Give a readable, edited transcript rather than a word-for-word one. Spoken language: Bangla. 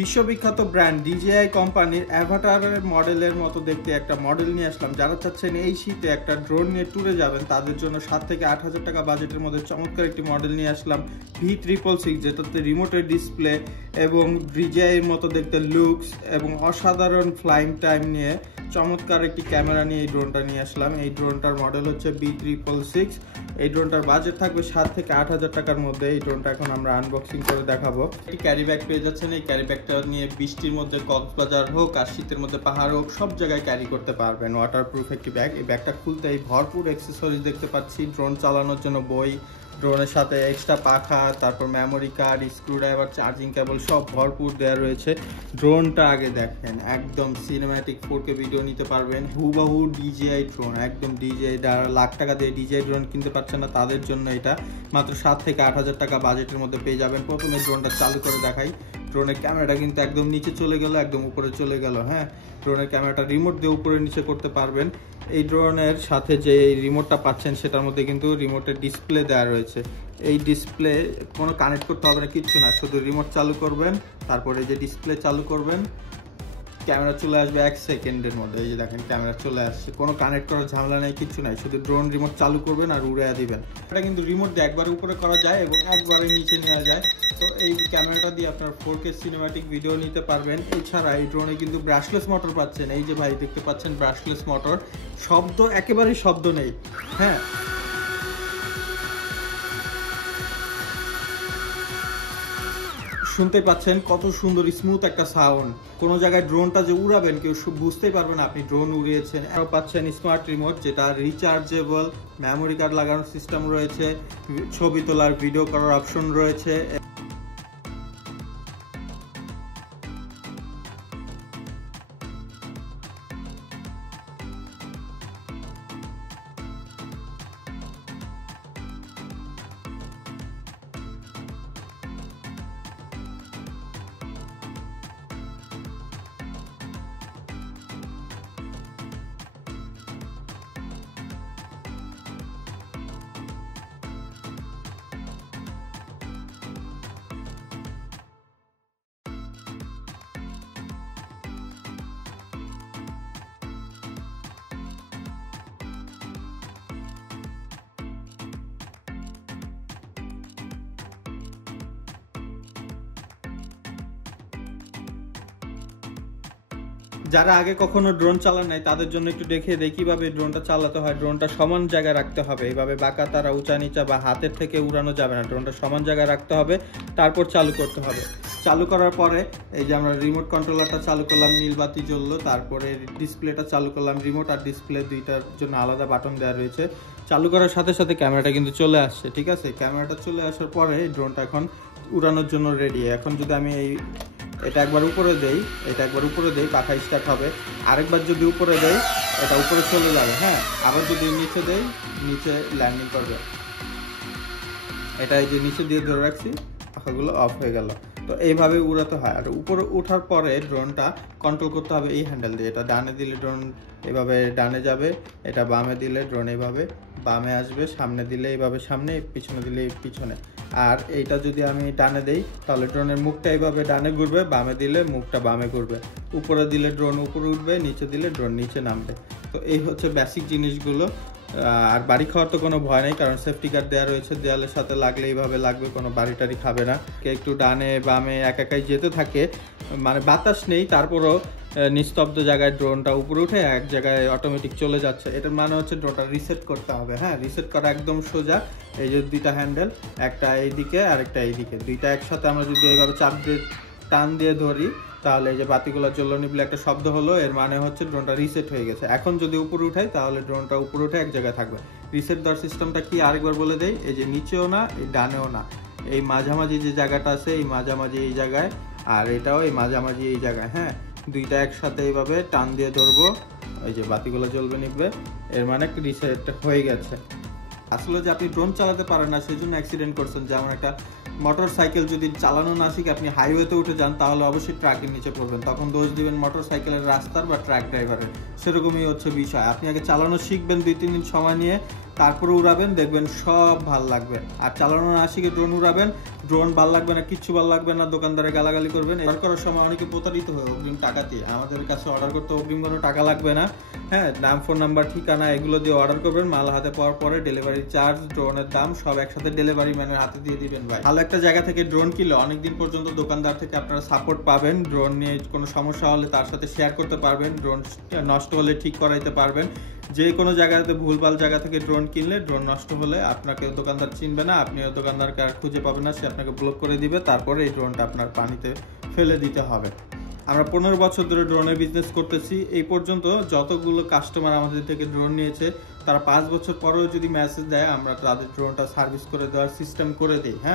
বিশ্ববিখ্যাত ব্র্যান্ড DJI কোম্পানির অ্যাভাটার মডেলের মতো দেখতে একটা মডেল নিয়ে আসলাম। যারা চাচ্ছেন এই শীতে একটা ড্রোন নিয়ে ট্যুরে যাবেন তাদের জন্য 7 থেকে 8,000 টাকা বাজেটের মধ্যে চমৎকার একটি মডেল নিয়ে আসলাম V666, যেটাতে রিমোটের ডিসপ্লে এবং DJI এর মতো দেখতে লুকস এবং অসাধারণ ফ্লাইং টাইম নিয়ে চমৎকার একটি ক্যামেরা নিয়ে এই ড্রোনটা নিয়ে আসলাম। এই ড্রোনটার মডেল হচ্ছে V666। এই ড্রোনটার বাজেট থাকবে 7 থেকে 8,000 টাকার মধ্যে। এই ড্রোনটা এখন আমরা আনবক্সিং করে দেখাবো। এই ক্যারি ব্যাগ পেয়ে যাচ্ছেন। এই ক্যারি ব্যাগটা নিয়ে বৃষ্টির মধ্যে কক্সবাজার হোক আর শীতের মধ্যে পাহাড় হোক সব জায়গায় ক্যারি করতে পারবেন। ওয়াটারপ্রুফ একটি ব্যাগ। এই ব্যাগটা খুলতেই ভরপুর অ্যাক্সেসরিজ দেখতে পাচ্ছি। ড্রোন চালানোর জন্য বই, ড্রোনের সাথে এক্সট্রা পাখা, তারপর memory card, screwdriver, charging cable সব ভরপুর দেওয়া রয়েছে। ড্রোনটা আগে দেখেন, একদম সিনেম্যাটিক 4K ভিডিও নিতে পারবেন। হুবহু DJI ড্রোন, একদম DJI। যারা লাখ টাকা দিয়ে DJI ড্রোন কিনতে পারছেন না তাদের জন্য এটা মাত্র 7 থেকে 8,000 টাকা বাজেটের মধ্যে পেয়ে যাবেন। প্রথমে ড্রোনটা চালু করে দেখাই। ড্রোনের ক্যামেরাটা কিন্তু একদম নিচে চলে গেল, একদম উপরে চলে গেল। হ্যাঁ, ড্রোনের ক্যামেরাটা রিমোট দিয়ে উপরে নিচে করতে পারবেন। এই ড্রোনের সাথে যে রিমোটটা পাচ্ছেন সেটার মধ্যে কিন্তু রিমোটের ডিসপ্লে দেওয়া রয়েছে। এই ডিসপ্লে কোনো কানেক্ট করতে হবে না, কিচ্ছু না, শুধু রিমোট চালু করবেন, তারপরে যে ডিসপ্লে চালু করবেন, ক্যামেরা চলে আসবে 1 সেকেন্ডের মধ্যে। এই যে দেখেন ক্যামেরা চলে আসছে, কোনো কানেক্ট করার ঝামেলা নেই, কিচ্ছু নাই, শুধু ড্রোন রিমোট চালু করবেন আর উড়ে দিবেন। এটা কিন্তু রিমোট দিয়ে একবার উপরে করা যায় এবং একবারে নিচে নেওয়া যায়। তো এই ক্যামেরাটা দিয়ে আপনার 4K সিনেম্যাটিক ভিডিও নিতে পারবেন। এছাড়া এই ড্রোনে কিন্তু ব্রাশলেস মোটর পাচ্ছেন। এই যে ভাই দেখতে পাচ্ছেন ব্রাশলেস মোটর, শব্দ একেবারেই শব্দ নেই। হ্যাঁ, শুনতে পাচ্ছেন কত সুন্দর স্মুথ একটা সাউন্ড। কোনো জায়গায় ড্রোনটা যে উড়াবেন কেউ বুঝতেই পারবেন আপনি ড্রোন উড়িয়েছেন। আরও পাচ্ছেন স্মার্ট রিমোট, যেটা রিচার্জেবল, মেমোরি কার্ড লাগানোর সিস্টেম রয়েছে, ছবি তোলার ভিডিও করার অপশন রয়েছে। যারা আগে কখনো ড্রোন চালান নাই তাদের জন্য একটু দেখে দেই কিভাবে ড্রোনটা চালাতে হয়। ড্রোনটা সমান জায়গায় রাখতে হবে, এইভাবে বাঁকা তারা উঁচা নিচা বা হাতের থেকে উড়ানো যাবে না। ড্রোনটা সমান জায়গায় রাখতে হবে, তারপর চালু করতে হবে। চালু করার পরে এই যে আমরা রিমোট কন্ট্রোলারটা চালু করলাম, নীল বাতি জ্বললো, তারপরে ডিসপ্লেটা চালু করলাম। রিমোট আর ডিসপ্লে দুইটার জন্য আলাদা বাটন দেওয়া রয়েছে। চালু করার সাথে সাথে ক্যামেরাটা কিন্তু চলে আসছে। ঠিক আছে, ক্যামেরাটা চলে আসার পরে ড্রোনটা এখন উড়ানোর জন্য রেডি। এখন যদি আমি এটা একবার উপরে দেই, পাখা স্টার্ট হবে। আরেকবার যদি উপরে দেই এটা উপরে চলে যাবে। হ্যাঁ, আবার যদি নিচে দেই নিচে ল্যান্ডিং করবে। এটা এই যে নিচে দিয়ে ধরে রাখছি, পাখাগুলো অফ হয়ে গেল। তো এইভাবে উড়াতে হয়। আর উপরে ওঠার পরে ড্রোনটা কন্ট্রোল করতে হবে এই হ্যান্ডেল দিয়ে। এটা ডানে দিলে ড্রোন এভাবে ডানে যাবে, এটা বামে দিলে ড্রোন এইভাবে বামে আসবে, সামনে দিলে এইভাবে সামনে, পিছনে দিলে পিছনে। আর এইটা যদি আমি ডানে দেই তাহলে ড্রোনের মুখটা এইভাবে ডানে ঘুরবে, বামে দিলে মুখটা বামে ঘুরবে। উপরে দিলে ড্রোন উপরে উঠবে, নিচে দিলে ড্রোন নিচে নামবে। তো এই হচ্ছে বেসিক জিনিসগুলো। আর বাড়ি খাওয়ার তো কোনো ভয় নেই, কারণ সেফটি গার্ড দেওয়া রয়েছে। দেওয়ালের সাথে লাগলে এইভাবে লাগবে, কোনো বাড়ি টাড়ি খাবে না। একটু ডানে বামে একাই যেতে থাকে, মানে বাতাস নেই, তারপরও নিস্তব্ধ জায়গায় ড্রোনটা উপরে উঠে এক জায়গায় অটোমেটিক চলে যাচ্ছে। এটার মানে হচ্ছে ড্রোনটা রিসেট করতে হবে। হ্যাঁ, রিসেট করা একদম সোজা। এই যে দুইটা হ্যান্ডেল, একটা এইদিকে আর একটা এইদিকে, দুইটা একসাথে আমরা যদি এইভাবে চাপ দিয়ে টান দিয়ে ধরি তাহলে এই যে বাতিগুলো জ্বললো নিবলে একটা শব্দ হলো, এর মানে হচ্ছে ড্রোনটা রিসেট হয়ে গেছে। এখন যদি উপরে উঠাই তাহলে ড্রোনটা উপরে উঠে এক জায়গায় থাকবে। রিসেট দেওয়ার সিস্টেমটা কি আরেকবার বলে দেই। এই যে নিচেও না, এই ডানেও না, এই মাঝামাঝি যে জায়গাটা আছে এই মাঝামাঝি এই জায়গায়, আর এটাও এই মাঝামাঝি এই জায়গায়। হ্যাঁ, দুইটা একসাথে এইভাবে টান দিয়ে ধরবো, এই যে বাতিগুলো জ্বলবে নিববে, এর মানে রিসেট হয়ে গেছে। আসলে যে আপনি ড্রোন চালাতে পারেন না সেই জন্য অ্যাক্সিডেন্ট করছেন। যেমন একটা মোটর সাইকেল যদি চালানো না শিখে আপনি হাইওয়েতে উঠে যান তাহলে অবশ্যই ট্রাকের নিচে পড়বেন, তখন দোষ দিবেন মোটর সাইকেলের রাস্তার বা ট্রাক ড্রাইভারের। সেরকমই হচ্ছে বিষয়। আপনি আগে চালানো শিখবেন 2-3 দিন সময় নিয়ে, তারপরে উড়াবেন, দেখবেন সব ভাল লাগবে। আর চালানো না শিখে ড্রোন উড়াবেন, ড্রোন ভাল লাগবে না, কিচ্ছু ভাল লাগবে না, দোকানদারে গালাগালি করবেন। অর্ডার করার সময় অনেকে প্রতারিত হয় অগ্রিম টাকা দিয়ে। আমাদের কাছে অর্ডার করতে অগ্রিম কোনো টাকা লাগবে না। হ্যাঁ, নাম, ফোন নাম্বার, ঠিকানা এগুলো দিয়ে অর্ডার করবেন। মাল হাতে পাওয়ার পরে ডেলিভারি চার্জ, ড্রোনের দাম সব একসাথে ডেলিভারি ম্যানের হাতে দিয়ে দিবেন ভাই। ভালো একটা জায়গা থেকে ড্রোন কিনলে অনেকদিন পর্যন্ত দোকানদার থেকে আপনারা সাপোর্ট পাবেন। ড্রোন নিয়ে কোনো সমস্যা হলে তার সাথে শেয়ার করতে পারবেন, ড্রোন নষ্ট হলে ঠিক করাইতে পারবেন। যে কোনো জায়গাতে ভুলভাল জায়গা থেকে ড্রোন কিনলে ড্রোন নষ্ট হলে আপনাকে দোকানদার চিনবে না, আপনিও দোকানদারকে আর খুঁজে পাবেন না, সে আপনাকে ব্লক করে দিবে। তারপরে এই ড্রোনটা আপনার পানিতে ফেলে দিতে হবে। আমরা 15 বছর ধরে ড্রোনের বিজনেস করতেছি। এই পর্যন্ত যতগুলো কাস্টমার আমাদের থেকে ড্রোন নিয়েছে তারা 5 বছর পরেও যদি মেসেজ দেয়, আমরা তাদের ড্রোনটা সার্ভিস করে দেওয়ার সিস্টেম করে দিই। হ্যাঁ।